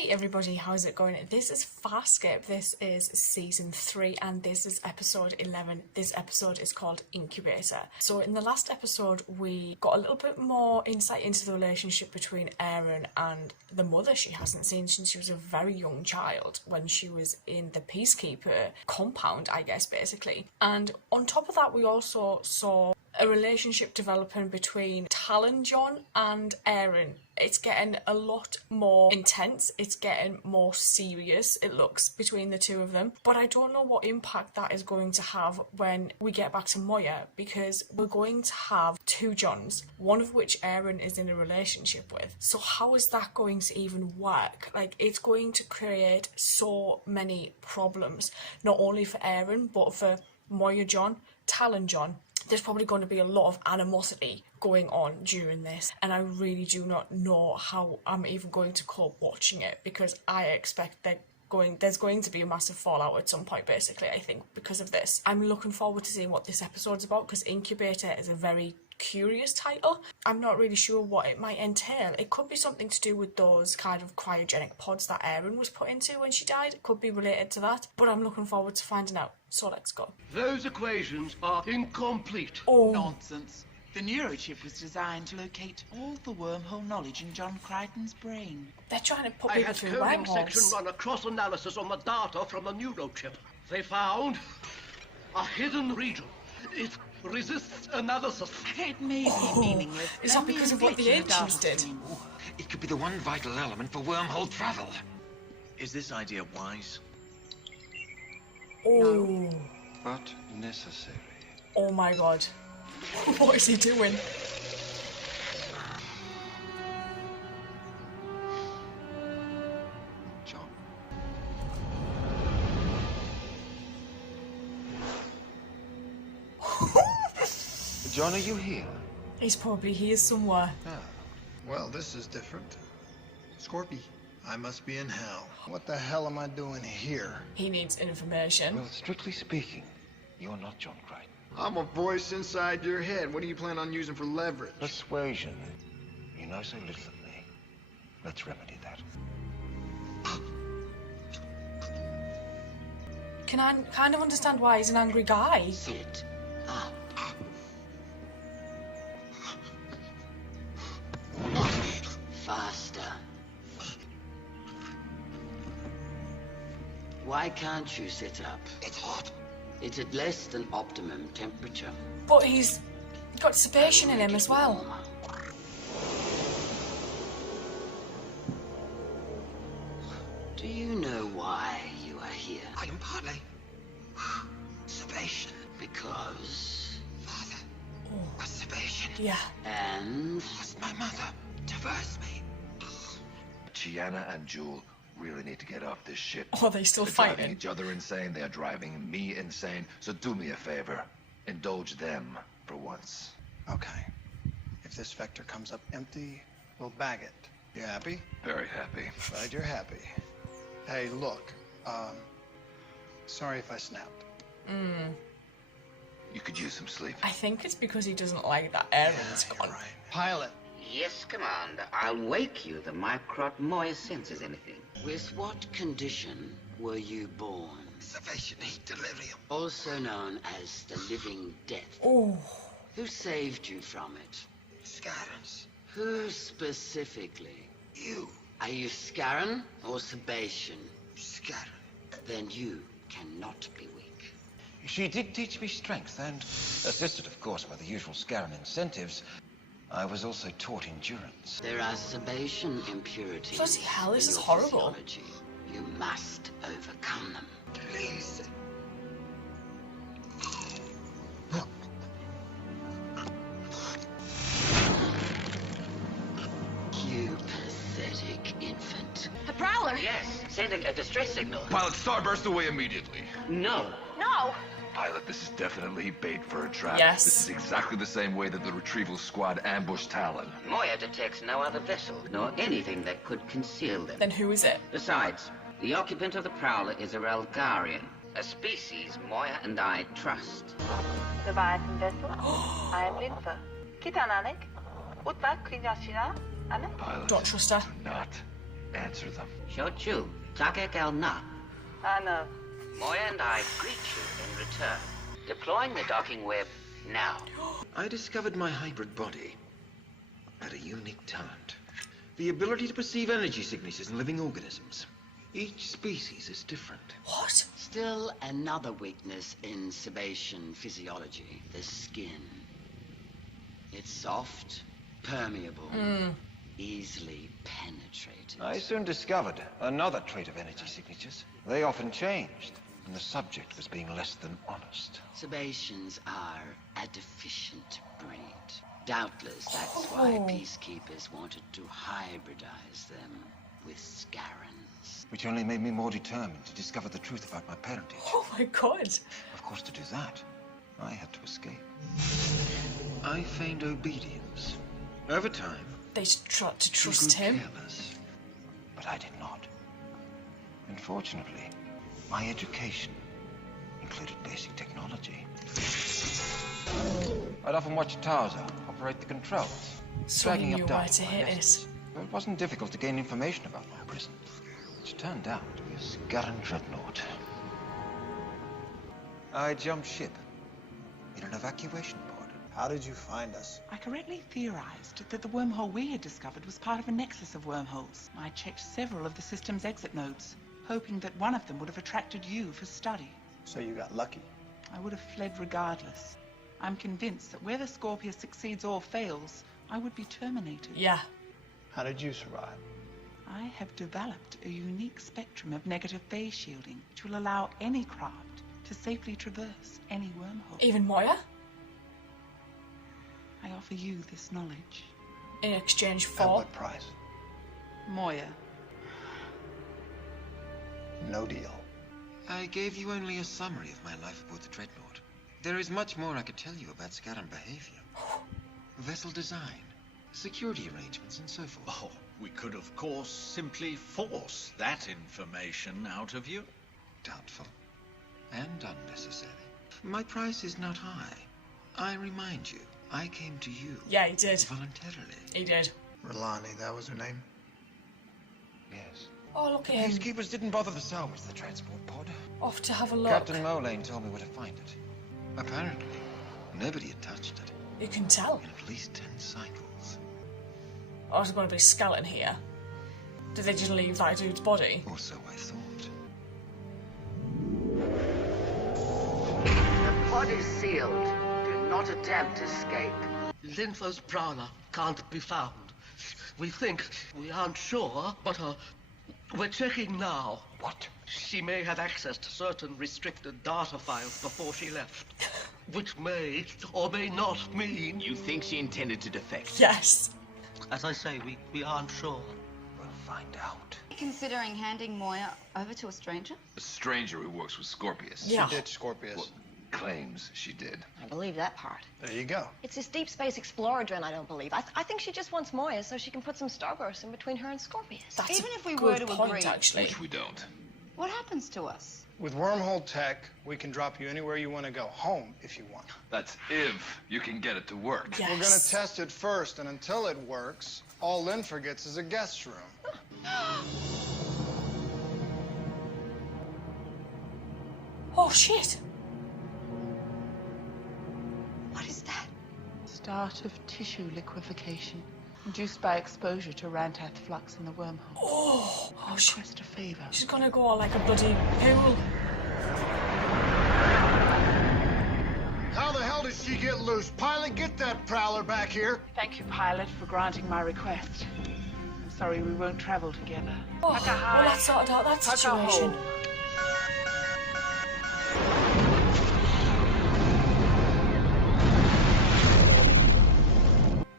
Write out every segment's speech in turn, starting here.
Hey everybody, how's it going? This is Farscape, this is season 3 and this is episode 11. This episode is called Incubator. So in the last episode we got a little bit more insight into the relationship between Erin and the mother she hasn't seen since she was a very young child, when she was in the Peacekeeper compound, I guess, basically. And on top of that we also saw a relationship developing between Talon John and Erin. It's getting a lot more intense, it's getting more serious, it looks, between the two of them. But I don't know what impact that is going to have when we get back to Moya, because we're going to have two Johns, one of which Erin is in a relationship with. So how is that going to even work? Like, it's going to create so many problems, not only for Erin, but for Moya John, Talon John. There's probably going to be a lot of animosity going on during this, and I really do not know how I'm even going to cope watching it, because I expect there's going to be a massive fallout at some point, basically, I think, because of this. I'm looking forward to seeing what this episode's about, because Incubator is a very curious title. I'm not really sure what it might entail. It could be something to do with those kind of cryogenic pods that Erin was put into when she died. It could be related to that, but I'm looking forward to finding out. So let's go. Those equations are incomplete. Oh. Nonsense. The neurochip was designed to locate all the wormhole knowledge in John Crichton's brain. They're trying to put I people had through coding section wormholes. run a cross-analysis on the data from the neurochip. They found a hidden region. It resists analysis. It may be meaningless. Is that because of what the ancients did? It could be the one vital element for wormhole travel. Is this idea wise? Oh. But necessary. Oh my god. What is he doing? John. John, are you here? He's probably here somewhere. Ah, well, this is different. Scorpy, I must be in hell. What the hell am I doing here? He needs information. Well, strictly speaking, you're not John Crichton. I'm a voice inside your head. What do you plan on using for leverage? Persuasion. You know so little of me. Let's remedy that. Can I kind of understand why he's an angry guy? Sit up. Faster. Why can't you sit up? It's hot. It's at less than optimum temperature. But he's got sedation in him as well. Do you know why you are here? I am partly Sebastian. Because... Father. Was Sebastian. Yeah. And... Was my mother. Diverse me. Chiana and Jewel really need to get off this ship. Oh, are they still They're driving fighting? each other insane. They are driving me insane. So do me a favor. Indulge them for once. Okay. If this vector comes up empty, we'll bag it. You happy? Very happy. Glad you're happy. Hey, look. Sorry if I snapped. You could use some sleep. I think it's because he doesn't like that Erin's You're gone. right. Pilot. Yes, Commander. I'll wake you the Microt Moya senses anything. with what condition were you born? Sebastian heat delirium. Also known as the living death. Oh. Who saved you from it? Scarens. Who specifically? You. Are you Scarron or Sebastian? Scarren. Then you cannot be weak. She did teach me strength and, assisted of course by the usual Scarren incentives, I was also taught endurance. There are Sebastian impurities. Bloody hell, this in is your horrible. physiology. You must overcome them. Please. You pathetic infant. A prowler? Yes, sending a distress signal. Pilot, starburst away immediately. No. No. Pilot, this is definitely bait for a trap. Yes. This is exactly the same way that the retrieval squad ambushed Talon. Moya detects no other vessel, nor anything that could conceal them. Then who is it? Besides, the occupant of the Prowler is a Relgarian, a species Moya and I trust. Leviathan vessel. I am Linfa. Kitananek. Utbak Kinyashina. Anna. Pilot, Don't trust her. do not Answer them. Shochu, Take Galna. I know. Moya and I greet you in return. Deploying the docking web now. I discovered my hybrid body had a unique talent. The ability to perceive energy signatures in living organisms. Each species is different. What? Still another weakness in Sebacean physiology, the skin. It's soft, permeable, easily penetrated. I soon discovered another trait of energy signatures. They often changed, and the subject was being less than honest. Sebaceans are a deficient breed. Doubtless that's why peacekeepers wanted to hybridize them with Scarans. Which only made me more determined to discover the truth about my parentage. Oh my god. Of course, to do that, I had to escape. I feigned obedience. Over time, They tried to I trust grew him. careless. But I did not. Unfortunately, my education included basic technology. I'd often watch Tarza operate the controls, So he dragging knew up where data to from hit my it. lessons. But it wasn't difficult to gain information about my prison, which turned out to be a Scaran dreadnought. I jumped ship in an evacuation pod. How did you find us? I correctly theorized that the wormhole we had discovered was part of a nexus of wormholes. I checked several of the system's exit nodes, hoping that one of them would have attracted you for study. So you got lucky. I would have fled regardless. I'm convinced that whether Scorpius succeeds or fails, I would be terminated. Yeah. How did you survive? I have developed a unique spectrum of negative phase shielding, which will allow any craft to safely traverse any wormhole. Even Moya? I offer you this knowledge. In exchange At for... what price? Moya. No deal. I gave you only a summary of my life aboard the Dreadnought. There is much more I could tell you about Scaran behavior. Vessel design, security arrangements, and so forth. Oh, we could, of course, simply force that information out of you. Doubtful and unnecessary. My price is not high. I remind you, I came to you. Yeah, he did. Voluntarily. He did. Rolani, that was her name? Yes. Oh, look at him. Peacekeepers didn't bother to salvage the transport pod. Off to have a look. Captain Molane told me where to find it. Apparently, nobody had touched it You can tell. in at least 10 cycles. Oh, there's going to be a skeleton here. Did they just leave that dude's body? Or so I thought. The pod is sealed. Do not attempt escape. Linfa's prowler can't be found. We think, we aren't sure, but we're checking now. What? She may have accessed certain restricted data files before she left, which may or may not mean... You think she intended to defect? Yes. As I say, we aren't sure. We'll find out. Considering handing Moya over to a stranger? A stranger who works with Scorpius. Yeah. She did, Scorpius. Well, claims she did. I believe that part. There you go. It's this deep space explorer dren I don't believe. I think she just wants Moya so she can put some starbursts in between her and Scorpius. That's Even a if we good were to point, agree. actually. Which we don't. What happens to us? With wormhole tech, we can drop you anywhere you want to go. Home, if you want. That's if you can get it to work. Yes. We're gonna test it first, and until it works, all Lynn forgets is a guest room. Oh, shit. What is that? Start of tissue liquefaction, induced by exposure to Rantath flux in the wormhole. Oh, I she, request a favor. she's going to go like a bloody pool. How the hell did she get loose? Pilot, get that prowler back here. Thank you, pilot, for granting my request. I'm sorry we won't travel together. Oh, well, that sorted out that situation.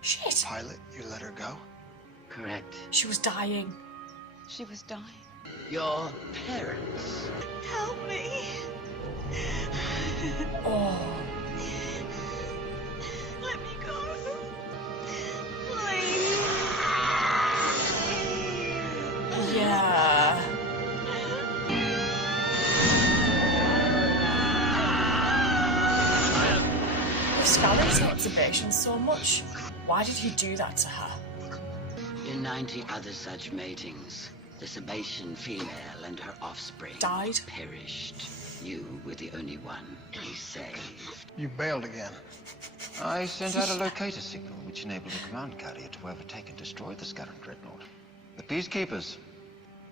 Shit. Pilot, you let her go? Correct. She was dying. She was dying. Your parents. Help me. Oh. Let me go. Please. Yeah. If Scarlett's observation so much, why did he do that to her? In 90 other such matings, The Sebastian female and her offspring died. Perished. You were the only one he saved. You bailed again. I sent out a locator signal, which enabled the command carrier to overtake and destroy the Scarran dreadnought. The peacekeepers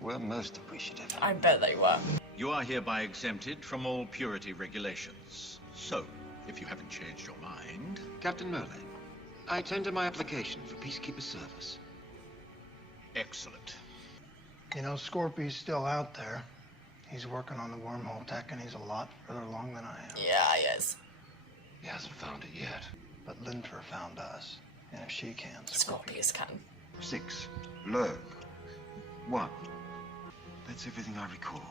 were most appreciative. I bet they were. You are hereby exempted from all purity regulations. So, if you haven't changed your mind... Captain Merlin, I tender my application for peacekeeper service. Excellent. You know, Scorpy's still out there. He's working on the wormhole tech, and he's a lot further along than I am. Yeah, he is. He hasn't found it yet. But Linfer found us. And if she can, Scorpius can. 6. Lurg. 1. That's everything I recall.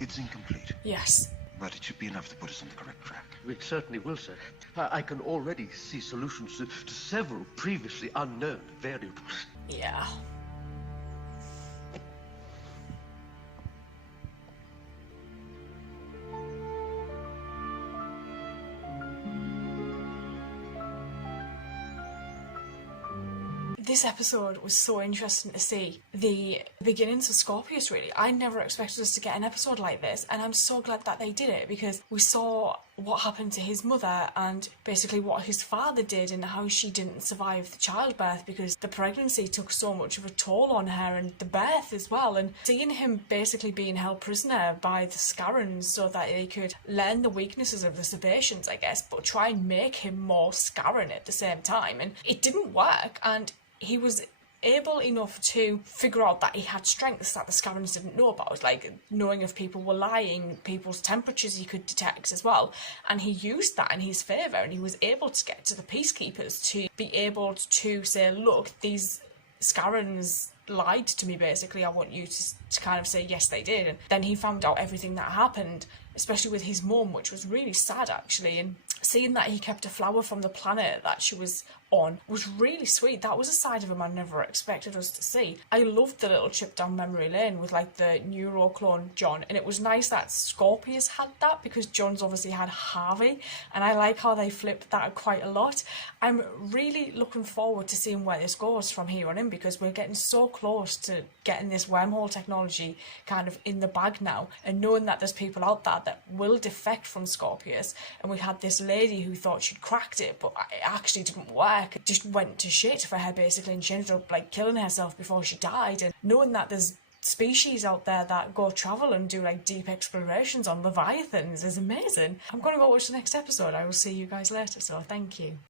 It's incomplete. Yes. But it should be enough to put us on the correct track. It certainly will, sir. I can already see solutions to several previously unknown variables. Yeah. This episode was so interesting to see the beginnings of Scorpius, really. I never expected us to get an episode like this, and I'm so glad that they did it, because we saw what happened to his mother and basically what his father did and how she didn't survive the childbirth because the pregnancy took so much of a toll on her, and the birth as well, and seeing him basically being held prisoner by the Scarrans so that they could learn the weaknesses of the Sebastians, I guess, but try and make him more Scarran at the same time, and it didn't work, and he was able enough to figure out that he had strengths that the Scarrans didn't know about, like knowing if people were lying, people's temperatures he could detect as well, and he used that in his favour, and he was able to get to the peacekeepers to be able to say, look, these Scarrans lied to me, basically, I want you to kind of say yes they did. And then he found out everything that happened, especially with his mum, which was really sad actually, and seeing that he kept a flower from the planet that she was on was really sweet. That was a side of him I never expected us to see. I loved the little trip down memory lane with like the neuroclone John, and it was nice that Scorpius had that because John's obviously had Harvey, and I like how they flipped that quite a lot. I'm really looking forward to seeing where this goes from here on in, because we're getting so close to getting this wormhole technology kind of in the bag now, and knowing that there's people out there that will defect from Scorpius, and we had this lady who thought she'd cracked it, but it actually didn't work. It just went to shit for her basically, and she ended up like killing herself before she died. And knowing that there's species out there that go travel and do like deep explorations on Leviathans is amazing. I'm gonna go watch the next episode. I will see you guys later, so thank you.